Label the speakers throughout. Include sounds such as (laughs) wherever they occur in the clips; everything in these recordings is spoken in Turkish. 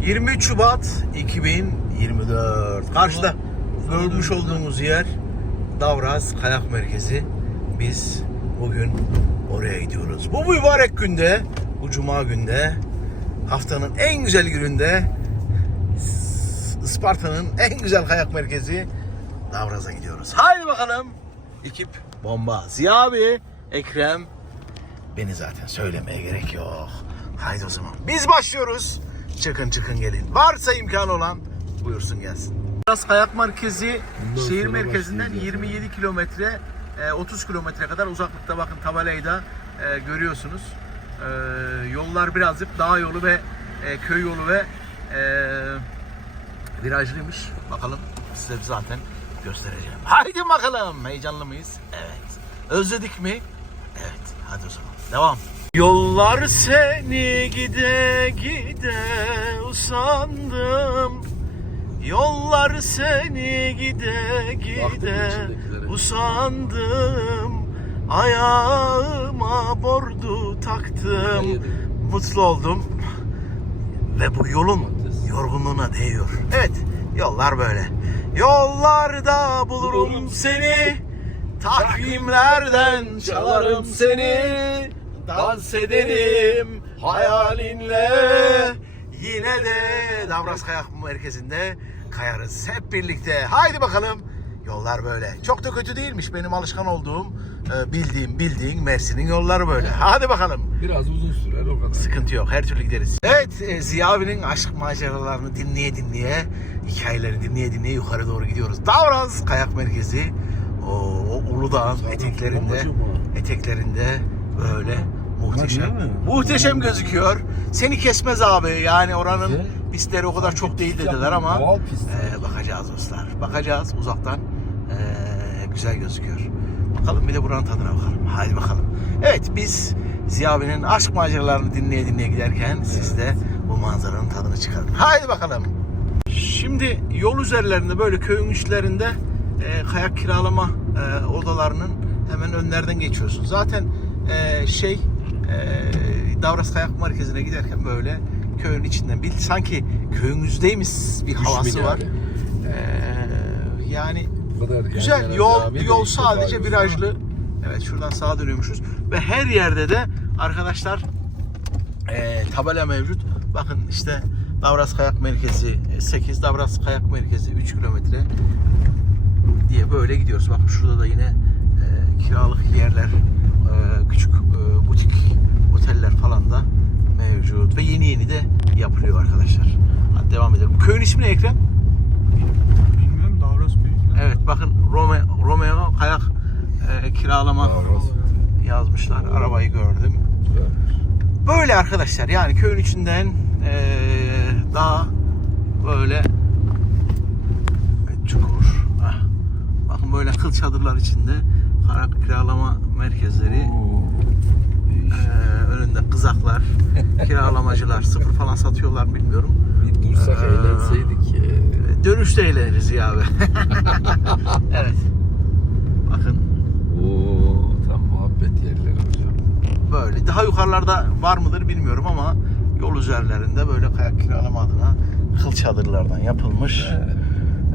Speaker 1: 23 Şubat 2024. Karşıda görmüş olduğumuz yer Davraz Kayak Merkezi. Biz bugün oraya gidiyoruz. Bu mübarek günde, bu cuma günde, haftanın en güzel gününde Isparta'nın en güzel kayak merkezi Davraz'a gidiyoruz. Haydi bakalım. Ekip bomba. Ziya abi, Ekrem, Beni zaten söylemeye gerek yok. Haydi o zaman. Biz başlıyoruz. Çıkın çıkın gelin. Varsa imkanı olan buyursun gelsin. Biraz Kayak Merkezi şehir merkezinden 27 kilometre e, 30 kilometre kadar uzaklıkta bakın tabelayı da e, görüyorsunuz. E, yollar birazcık dağ yolu ve e, köy yolu ve e, virajlıymış. Bakalım size zaten göstereceğim. (laughs) Haydi bakalım. Heyecanlı mıyız? Evet. Özledik mi? Evet. Hadi o zaman. Devam. Yollar seni gide gide usandım. Yollar seni gide gide usandım. Ayağıma bordu taktım. Mutlu oldum. Ve bu yolun yorgunluğuna değiyor. Evet, yollar böyle. Yollarda bulurum seni. Takvimlerden çalarım seni. Dans ederim hayalinle. Yine de Davras Kayak Merkezi'nde kayarız hep birlikte. Haydi bakalım. Yollar böyle. Çok da kötü değilmiş benim alışkan olduğum, e, bildiğim, bildiğin Mersin'in yolları böyle. Hadi bakalım.
Speaker 2: Biraz uzun sürer o kadar.
Speaker 1: Sıkıntı yok. Her türlü gideriz. Evet e, Ziya abinin aşk maceralarını dinleye dinleye, hikayelerini dinleye dinleye yukarı doğru gidiyoruz. Davraz Kayak Merkezi. O, o Uludağ'ın eteklerinde, eteklerinde böyle muhteşem. Muhteşem gözüküyor. Seni kesmez abi. Yani oranın
Speaker 2: Güzel.
Speaker 1: pistleri o kadar çok değil dediler ama e, bakacağız dostlar. Bakacağız uzaktan. E, güzel gözüküyor. Bakalım bir de buranın tadına bakalım. Haydi bakalım. Evet biz Ziya abinin aşk maceralarını dinleye dinleye giderken siz de bu manzaranın tadını çıkarın. Haydi bakalım. Şimdi yol üzerlerinde böyle köyün içlerinde e, kayak kiralama e, odalarının hemen önlerden geçiyorsun. Zaten e, şey e, Davras Kayak Merkezi'ne giderken böyle köyün içinden bir sanki köyümüzdeymiş bir havası var.
Speaker 2: abi.
Speaker 1: E, yani
Speaker 2: Bu kadar yan
Speaker 1: Güzel
Speaker 2: yana
Speaker 1: yol yol sadece virajlı. Evet şuradan sağa dönüyormuşuz ve her yerde de arkadaşlar e, tabela mevcut. Bakın işte Davras Kayak Merkezi e, 8, Davras Kayak Merkezi 3 kilometre diye böyle gidiyoruz. Bakın şurada da yine e, kiralık yerler, e, küçük e, butik oteller falan da mevcut ve yeni yeni de yapılıyor arkadaşlar. Hadi devam edelim. Köyün ismi ne Ekrem?
Speaker 3: Bilmiyorum Davros Büyük.
Speaker 1: Evet bakın Rome, Romeo kayak e, kiralama
Speaker 2: Davros.
Speaker 1: yazmışlar. Arabayı gördüm. Böyle arkadaşlar yani köyün içinden e, daha böyle evet, çukur. Ah. Bakın böyle kıl çadırlar içinde kayak kiralama merkezleri.
Speaker 2: Oo.
Speaker 1: E, önünde kızaklar, (laughs) kiralamacılar sıfır falan satıyorlar bilmiyorum.
Speaker 2: Bir dursak
Speaker 1: Aa.
Speaker 2: eğlenseydik ya.
Speaker 1: Dönüşte eğleniriz ya abi. (laughs) evet. Bakın
Speaker 2: Oo, tam muhabbet yerleri hocam.
Speaker 1: böyle. Daha yukarılarda var mıdır bilmiyorum ama yol üzerlerinde böyle kayak kiralama adına kıl çadırlardan yapılmış.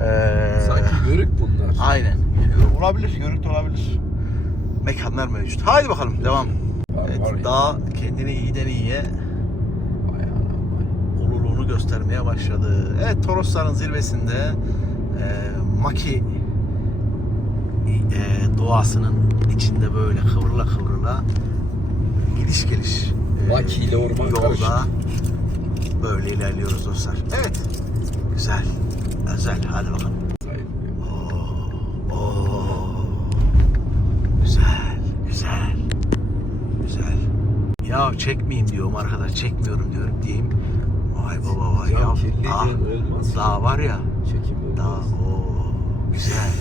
Speaker 1: Ee,
Speaker 2: Sanki yörük bunlar.
Speaker 1: Aynen. Olabilir. Yörük de olabilir. Mekanlar mevcut. Haydi bakalım devam.
Speaker 2: Var, var
Speaker 1: Evet,
Speaker 2: ya.
Speaker 1: dağ kendini iyiden iyiye ululuğunu göstermeye başladı. Evet Torosların zirvesinde e, Maki e, doğasının içinde böyle kıvrıla kıvrıla gidiş geliş e,
Speaker 2: Maki ile orman
Speaker 1: yolda
Speaker 2: karışık.
Speaker 1: böyle ilerliyoruz dostlar. Evet. Güzel. Özel. Hadi bakalım.
Speaker 2: Zayıf.
Speaker 1: Oo, oo. Güzel, güzel, güzel. Ya çekmeyeyim diyorum arkadaş, çekmiyorum diyorum diyeyim. Vay baba vay ya. Dağ,
Speaker 2: diyen olmaz.
Speaker 1: dağ var ya,
Speaker 2: Çekim olmaz.
Speaker 1: o güzel.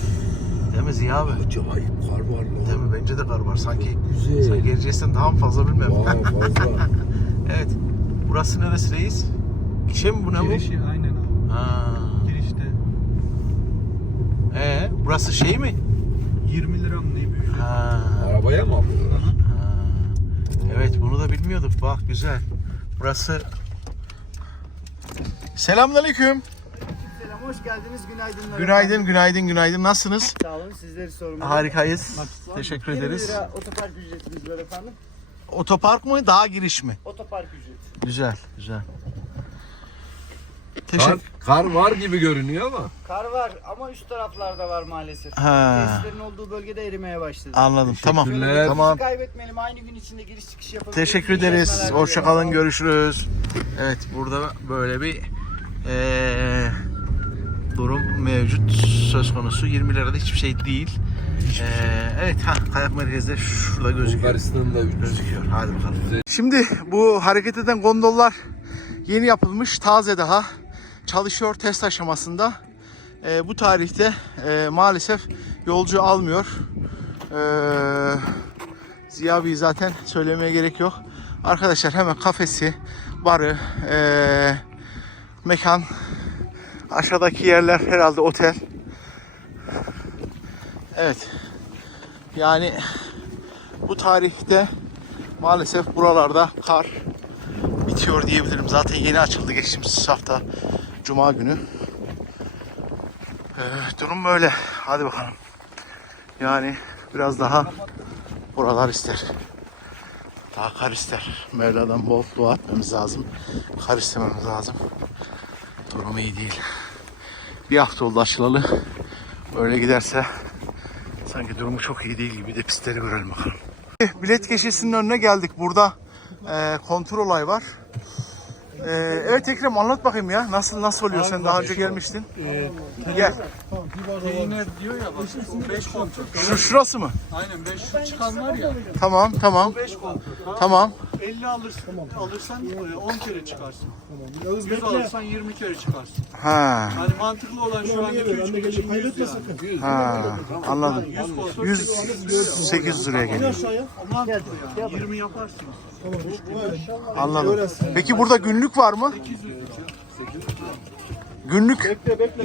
Speaker 1: Değil mi Ziya abi?
Speaker 2: Acayip kar var lan.
Speaker 1: Değil mi? Bence de kar var. Sanki
Speaker 2: Güzel.
Speaker 1: sen geleceksen daha mı fazla bilmem.
Speaker 2: Vay fazla. (laughs)
Speaker 1: evet. Burası neresi reis? Gişe mi bu ne bu?
Speaker 3: Girişi aynen abi.
Speaker 1: Ha. Ee, burası şey mi?
Speaker 3: 20 lira mı ne?
Speaker 1: Ha.
Speaker 2: Arabaya mı alıyorlar?
Speaker 1: Ha. Evet bunu da bilmiyorduk. Bak güzel. Burası Selamünaleyküm.
Speaker 4: Selam, hoş geldiniz. Günaydınlar.
Speaker 1: Günaydın, günaydın, günaydın. Nasılsınız?
Speaker 4: Sağ olun, sizleri sormalı.
Speaker 1: Harikayız. Teşekkür
Speaker 4: 20
Speaker 1: ederiz.
Speaker 4: lira otopark ücretimiz var efendim.
Speaker 1: Otopark mı, dağ giriş mi?
Speaker 4: Otopark ücreti.
Speaker 1: Güzel, güzel.
Speaker 2: Kar,
Speaker 1: Teşekkür.
Speaker 2: kar var gibi görünüyor ama.
Speaker 4: Kar var ama üst taraflarda var maalesef.
Speaker 1: Ha.
Speaker 4: Tesislerin olduğu bölgede erimeye başladı.
Speaker 1: Anladım. Tamam.
Speaker 2: Teşekkürler.
Speaker 1: Tamam.
Speaker 4: Kaybetmeyelim. Aynı gün içinde giriş çıkış yapabiliriz.
Speaker 1: Teşekkür
Speaker 4: İyi
Speaker 1: ederiz.
Speaker 4: çalışmalar
Speaker 1: Hoşça
Speaker 4: diliyorum.
Speaker 1: kalın. Görüşürüz. Evet, burada böyle bir eee, durum mevcut söz konusu. 20 lirada hiçbir şey değil. Eee, evet, ha kayak merkezi de şurada gözüküyor.
Speaker 2: Bulgaristan'da 300.
Speaker 1: Gözüküyor. Hadi bakalım. Şimdi bu hareket eden gondollar yeni yapılmış, taze daha. Çalışıyor test aşamasında. Ee, bu tarihte e, maalesef yolcu almıyor. Ee, Ziya Bey zaten söylemeye gerek yok. Arkadaşlar hemen kafesi, barı, e, mekan, aşağıdaki yerler herhalde otel. Evet. Yani bu tarihte maalesef buralarda kar bitiyor diyebilirim. Zaten yeni açıldı geçtiğimiz hafta Cuma günü. Ee, durum böyle. Hadi bakalım. Yani biraz daha buralar ister. Daha kar ister. Mevla'dan bol dua etmemiz lazım. Kar istememiz lazım. Durum iyi değil. Bir hafta oldu açılalı. Böyle giderse sanki durumu çok iyi değil gibi de pistleri görelim bakalım. Bilet geçişinin önüne geldik. Burada e, kontrol olay var. E, evet Ekrem anlat bakayım ya. Nasıl nasıl oluyor? Sen daha önce gelmiştin. Gel.
Speaker 3: Peynir diyor ya bak 5 kontrol.
Speaker 1: Şu şurası mı?
Speaker 3: Aynen 5 şu çıkan var ya
Speaker 1: Tamam tamam
Speaker 3: 5 kontrol.
Speaker 1: tamam.
Speaker 3: 50 alırsın, alırsan e, 10 kere çıkarsın. 100 alırsan 20 kere çıkarsın.
Speaker 1: Ha
Speaker 3: Hani mantıklı olan şu andaki 3 gün için 100 yani.
Speaker 1: ha anladım.
Speaker 3: 100 kontrol.
Speaker 1: 100 800 liraya geliyor.
Speaker 3: Mantıklı yani. 20 yaparsın.
Speaker 1: Anladım. Peki burada günlük var mı? Günlük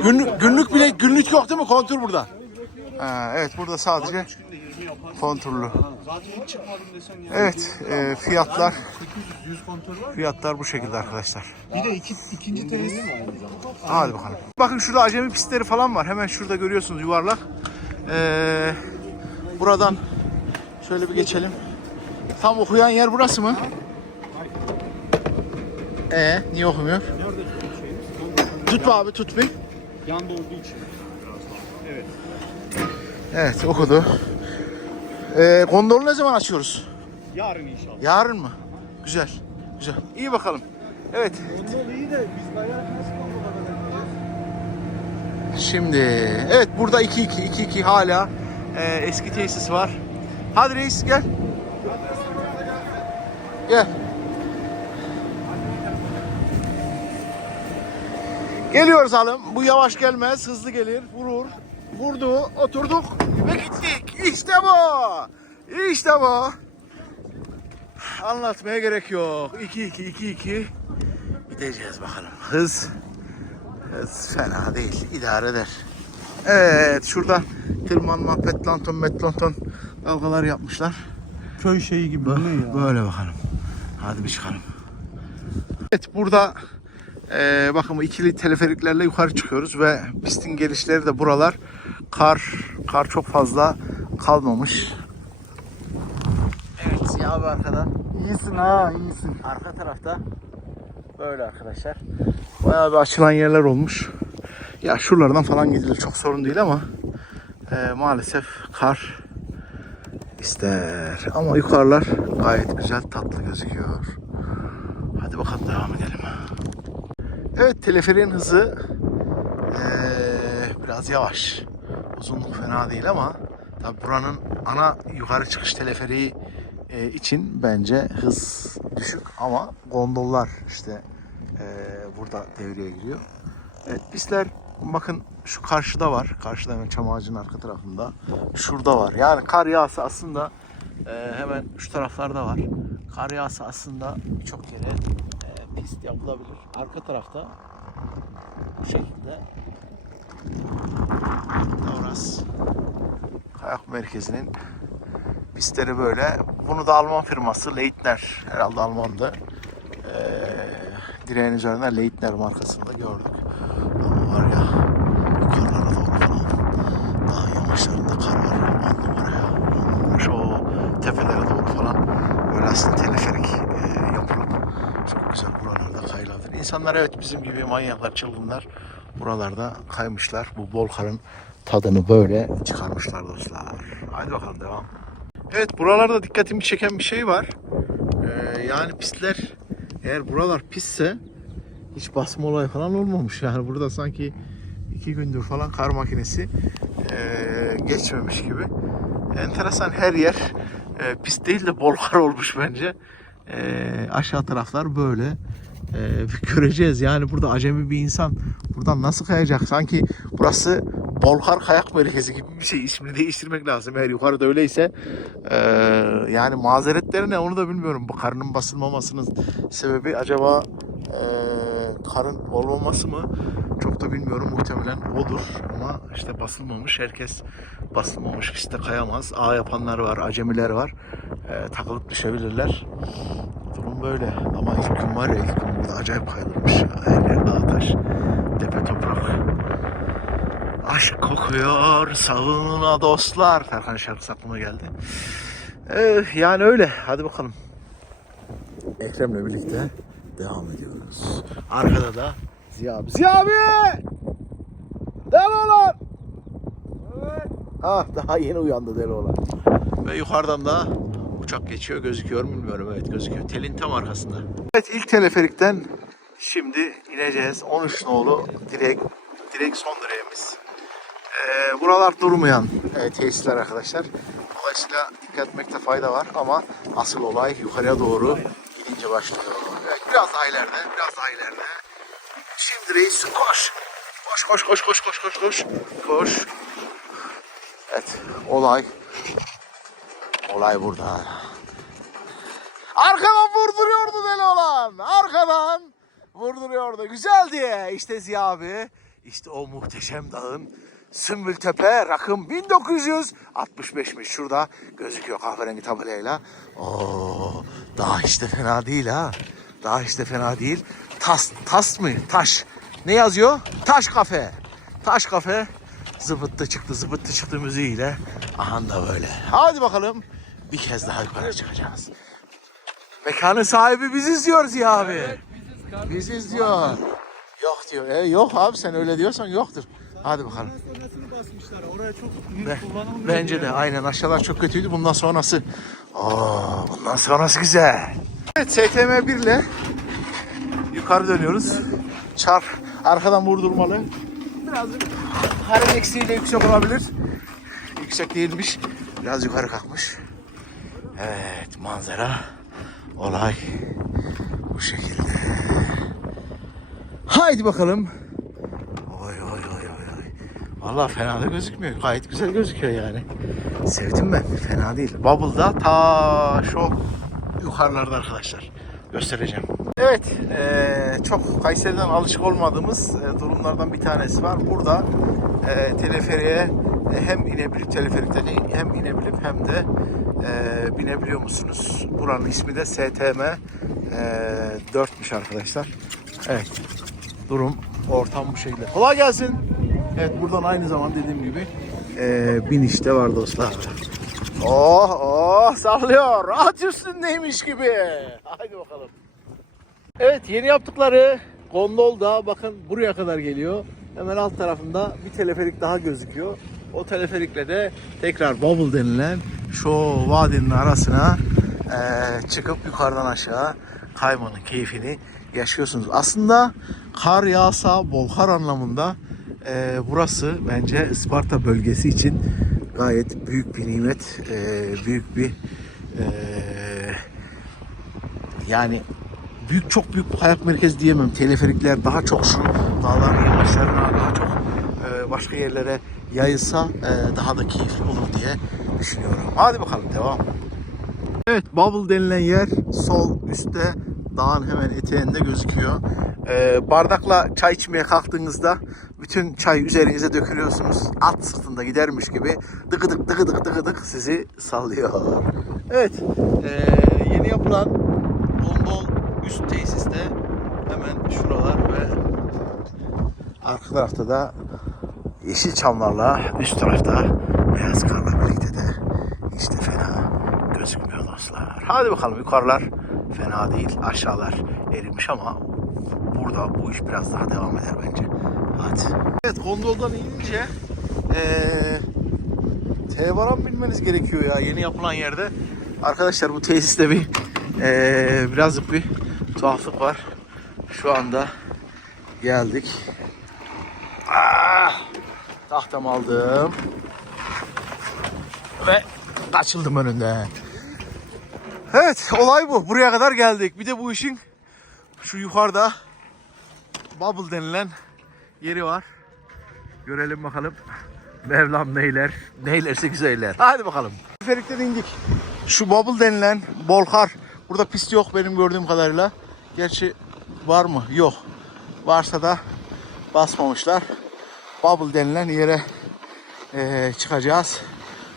Speaker 1: günlük günlük bile günlük yok değil mi? Kontrol burada. Ha, evet burada sadece
Speaker 3: Günde 20 yaparsın.
Speaker 1: kontrollü.
Speaker 3: Zaten hiç çıkmadım desen ya.
Speaker 1: Evet e, fiyatlar
Speaker 3: 800 100 kontrol var.
Speaker 1: fiyatlar bu şekilde arkadaşlar.
Speaker 3: Bir de iki, ikinci tesis.
Speaker 1: Hadi bakalım. Bakın şurada acemi pistleri falan var. Hemen şurada görüyorsunuz yuvarlak. Ee, buradan şöyle bir geçelim. Tam okuyan yer burası mı? Ee, niye okumuyor? Tut be abi tut bir.
Speaker 3: Yanda olduğu için.
Speaker 1: Evet okudu. Ee, gondolu ne zaman açıyoruz?
Speaker 3: Yarın inşallah.
Speaker 1: Yarın mı? Güzel. Güzel. İyi bakalım. Evet.
Speaker 3: Gondol iyi de biz bayağı nasıl gondola kadar gideceğiz?
Speaker 1: Şimdi evet burada 2-2 2-2 hala e, eski tesis var. Hadi reis gel. Gel. Geliyoruz hanım. Bu yavaş gelmez, hızlı gelir, vurur. Vurdu, oturduk ve gittik. İşte bu. İşte bu. Anlatmaya gerek yok. 2-2 2-2 gideceğiz bakalım. Hız Hız fena değil. idare eder. Evet şurada tırmanma, petlanton, metlanton dalgalar yapmışlar.
Speaker 3: Köy şeyi gibi ya?
Speaker 1: Böyle bakalım. Hadi bir çıkalım. Evet burada eee bakın bu ikili teleferiklerle yukarı çıkıyoruz ve pistin gelişleri de buralar. Kar, kar çok fazla kalmamış. Evet Ziya abi arkadan.
Speaker 4: İyisin ha, iyisin.
Speaker 1: Arka tarafta böyle arkadaşlar. Bayağı bir açılan yerler olmuş. Ya şuralardan falan gidilir çok sorun değil ama e, maalesef kar ister. Ama yukarılar gayet güzel tatlı gözüküyor. Hadi bakalım devam. Evet teleferiğin hızı e, biraz yavaş. Uzunluk fena değil ama tabi buranın ana yukarı çıkış teleferiği e, için bence hız düşük ama gondollar işte e, burada devreye giriyor. Evet pistler bakın şu karşıda var. Karşıda hemen çam ağacının arka tarafında. Şurada var. Yani kar yağsa aslında e, hemen şu taraflarda var. Kar yağsa aslında birçok yere pist yapılabilir. Arka tarafta bu şekilde Davras Kayak Merkezi'nin pistleri böyle. Bunu da Alman firması Leitner herhalde Alman'dı. Ee, direğin üzerinde Leitner markasını da gördük. Ama var ya yukarılara doğru falan dağ yamaçlarında kar var ya on numara ya. On numara şu tepelere doğru falan böyle aslında teleferik e, yapılıp çok güzel buralarda kayılabilir. İnsanlar evet bizim gibi manyaklar, çılgınlar buralarda kaymışlar. Bu bol karın tadını böyle çıkarmışlar dostlar. Hadi bakalım devam. Evet buralarda dikkatimi çeken bir şey var. Ee, yani pistler eğer buralar pisse hiç basma olayı falan olmamış. (laughs) Yani burada sanki iki gündür falan kar makinesi ee, geçmemiş gibi. Enteresan her yer ee, pist değil de bol kar (laughs) olmuş bence. Ee, aşağı taraflar böyle. Ee, (laughs) göreceğiz yani burada acemi bir insan buradan nasıl kayacak? Sanki burası Bolkar Kayak Merkezi gibi bir şey. İsmini değiştirmek lazım eğer yukarıda öyleyse. Ee, yani mazeretleri ne onu da bilmiyorum. Bu karnın basılmamasının sebebi acaba e, karın olmaması mı? Çok da bilmiyorum. Muhtemelen odur. Ama işte basılmamış. Herkes basılmamış pistte kayamaz. Ağ yapanlar var, acemiler var. Ee, takılıp düşebilirler. Durum böyle. Ama ilk gün var ya ilk gün burada acayip kayılmış. Her yer dağ taş. Tepe toprak. Aşk kokuyor savununa dostlar. Tarkan şarkısı aklıma geldi. Ee, yani öyle. Hadi bakalım. Ekrem'le birlikte devam ediyoruz. Arkada da Ziya abi. Ziya abi! Deli olan! Ah daha yeni uyandı deli olan. Ve yukarıdan da uçak geçiyor gözüküyor mu bilmiyorum. Evet gözüküyor. Telin tam arkasında. Evet ilk teleferikten şimdi ineceğiz. 13 nolu direkt direkt son direğimiz. Ee, buralar durmayan e, tesisler arkadaşlar. Dolayısıyla dikkat etmekte fayda var ama asıl olay yukarıya doğru gidince başlıyor. Biraz daha ileride, biraz daha ileride. Şimdi reis koş. Koş koş koş koş koş koş koş. Koş. Evet, olay olay burada. Arkadan vurduruyordu deli olan. Arkadan vurduruyordu. Güzel diye. İşte Ziya abi. İşte o muhteşem dağın Sümbültepe rakım 1965'miş. Şurada gözüküyor kahverengi tabelayla. Oo, dağ işte fena değil ha. Dağ işte fena değil. Tas, tas mı? Taş. Ne yazıyor? Taş kafe. Taş kafe. Zıbıttı çıktı, zıbıttı çıktı müziğiyle. Aha da böyle. Hadi bakalım. Bir kez daha yukarı çıkacağız. Mekanın sahibi biziz diyor Ziya abi. Biziz diyor. Yok diyor. E, yok abi sen öyle diyorsan yoktur. Hadi bakalım.
Speaker 3: Basmışlar. Oraya çok
Speaker 1: Be- bence de aynen aşağılar çok kötüydü. Bundan sonrası Oo, bundan sonrası güzel. Evet STM 1 ile yukarı dönüyoruz. Çarp arkadan vurdurmalı. Birazcık harem eksiğiyle yüksek olabilir. Yüksek değilmiş. Biraz yukarı kalkmış. Evet manzara olay bu şekilde. Haydi bakalım. Oy oy oy oy oy. Vallahi fena da gözükmüyor. Gayet güzel gözüküyor yani. Sevdim ben. Fena değil. Bubble'da ta şu yukarılarda arkadaşlar. Göstereceğim. Evet. eee, çok Kayseri'den alışık olmadığımız e, durumlardan bir tanesi var. Burada e, teleferiğe e, hem inebilip teleferikte değil, hem inebilip hem de e, binebiliyor musunuz? Buranın ismi de STM e, 4'müş arkadaşlar. Evet. Durum, ortam bu şekilde. Kolay gelsin. Evet buradan aynı zaman dediğim gibi e, biniş de var dostlar. Oh oh sallıyor. At üstündeymiş gibi. Haydi bakalım. Evet yeni yaptıkları gondol da bakın buraya kadar geliyor. Hemen alt tarafında bir teleferik daha gözüküyor. O teleferikle de tekrar bubble denilen şu vadinin arasına eee, çıkıp yukarıdan aşağı kaymanın keyfini yaşıyorsunuz. Aslında kar yağsa bol kar anlamında eee, burası bence Isparta bölgesi için gayet büyük bir nimet, eee, büyük bir eee yani büyük çok büyük kayak merkezi diyemem. Teleferikler daha çok şu dağların yamaçlarına daha çok e, başka yerlere yayılsa e, daha da keyifli olur diye düşünüyorum. Hadi bakalım devam. Evet Bubble denilen yer sol üstte dağın hemen eteğinde gözüküyor. E, bardakla çay içmeye kalktığınızda bütün çay üzerinize dökülüyorsunuz. At sırtında gidermiş gibi dıgıdık dıgıdık dıgıdık sizi sallıyor. Evet e, yeni yapılan Gondol üst tesiste hemen şuralar ve arka tarafta da yeşil çamlarla üst tarafta beyaz karla birlikte de işte fena gözükmüyor dostlar. Hadi bakalım yukarılar fena değil. Aşağılar erimiş ama burada bu iş biraz daha devam eder bence. Hadi. Evet gondoldan inince eee Tevaran bilmeniz gerekiyor ya yeni yapılan yerde. Arkadaşlar bu tesiste bir eee birazcık bir tuhaflık var. Şu anda geldik. Ah, tahtamı aldım. Ve kaçıldım önünde. Evet olay bu. Buraya kadar geldik. Bir de bu işin şu yukarıda bubble denilen yeri var. Görelim bakalım. Mevlam neyler, neylerse güzeller. Hadi bakalım. Ferikten indik. Şu bubble denilen bol kar. Burada pist yok benim gördüğüm kadarıyla. Gerçi var mı? Yok. Varsa da basmamışlar. Bubble denilen yere eee, çıkacağız.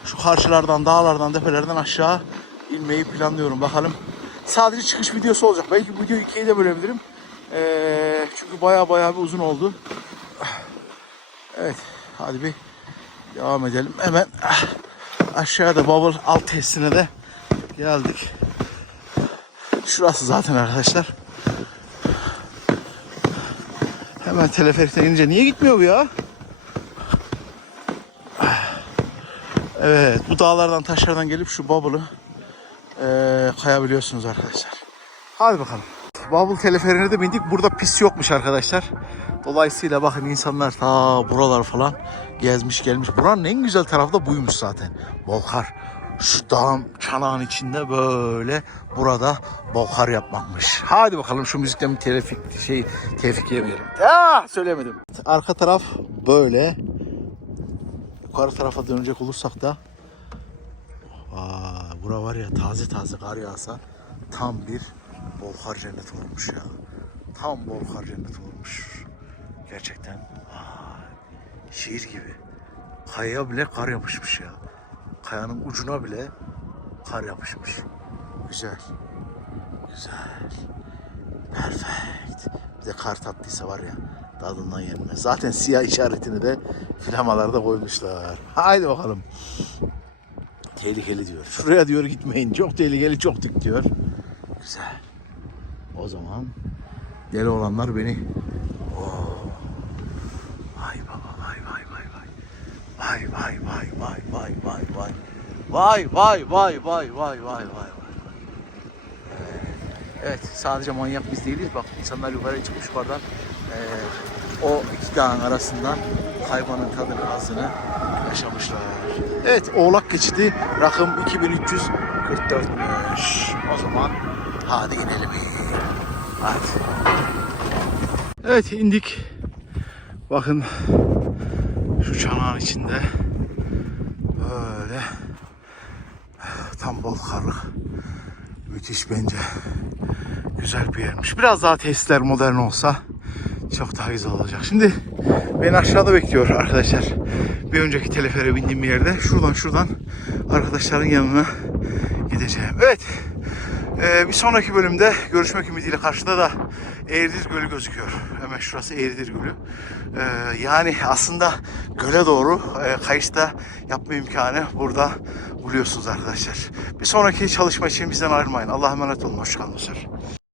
Speaker 1: Şu karşılardan, dağlardan, tepelerden aşağı inmeyi planlıyorum. Bakalım. Sadece çıkış videosu olacak. Belki bu videoyu ikiye de bölebilirim. Eee, çünkü baya baya bir uzun oldu. Evet. Hadi bir devam edelim. Hemen aşağıda bubble alt testine de geldik. Şurası zaten arkadaşlar. Hemen teleferikten inince niye gitmiyor bu ya? Evet bu dağlardan taşlardan gelip şu bubble'ı eee, kayabiliyorsunuz arkadaşlar. Hadi bakalım. Bubble teleferine de bindik. Burada pis yokmuş arkadaşlar. Dolayısıyla bakın insanlar ta buralar falan gezmiş gelmiş. Buranın en güzel tarafı da buymuş zaten. Bolkar. Şu dağın çanağın içinde böyle burada bolkar yapmakmış. Hadi bakalım şu müzikten bir telefik şey tevfik yemeyelim. Ya söylemedim. Arka taraf böyle. Yukarı tarafa dönecek olursak da Aa, bura var ya taze taze kar yağsa tam bir bolkar cennet olmuş ya. Tam bolkar cennet olmuş. Gerçekten vay, şiir gibi. Kayaya bile kar yapışmış ya. Kayanın ucuna bile kar yapışmış. Güzel. Güzel. Perfect. Bir de kar tatlıysa var ya tadından yenmez. Zaten siyah işaretini de flamalarda koymuşlar. Haydi bakalım. Tehlikeli diyor. Şuraya diyor gitmeyin. Çok tehlikeli, çok dik diyor. Güzel. O zaman deli olanlar beni Oo. Vay baba vay vay vay vay. Vay vay vay vay vay vay vay. Vay vay vay vay vay vay vay. Evet sadece manyak biz değiliz. Bak insanlar yukarı çıkmış yukarıdan eee, o iki dağın arasından hayvanın tadını hazını yaşamışlar. Evet oğlak geçidi rakım 2344'müş. O zaman hadi gidelim. Hadi. Evet indik. Bakın şu çanağın içinde böyle tam bol karlık. Müthiş bence. Güzel bir yermiş. Biraz daha tesisler modern olsa çok daha güzel olacak. Şimdi beni aşağıda bekliyor arkadaşlar. Bir önceki telefere bindiğim yerde. Şuradan şuradan arkadaşların yanına gideceğim. Evet. Ee, bir sonraki bölümde görüşmek ümidiyle karşıda da Eğridir Gölü gözüküyor. Hemen şurası Eğridir Gölü. Ee, yani aslında göle doğru e, kayışta yapma imkanı burada buluyorsunuz arkadaşlar. Bir sonraki çalışma için bizden ayrılmayın. Allah'a emanet olun. Hoşçakalın.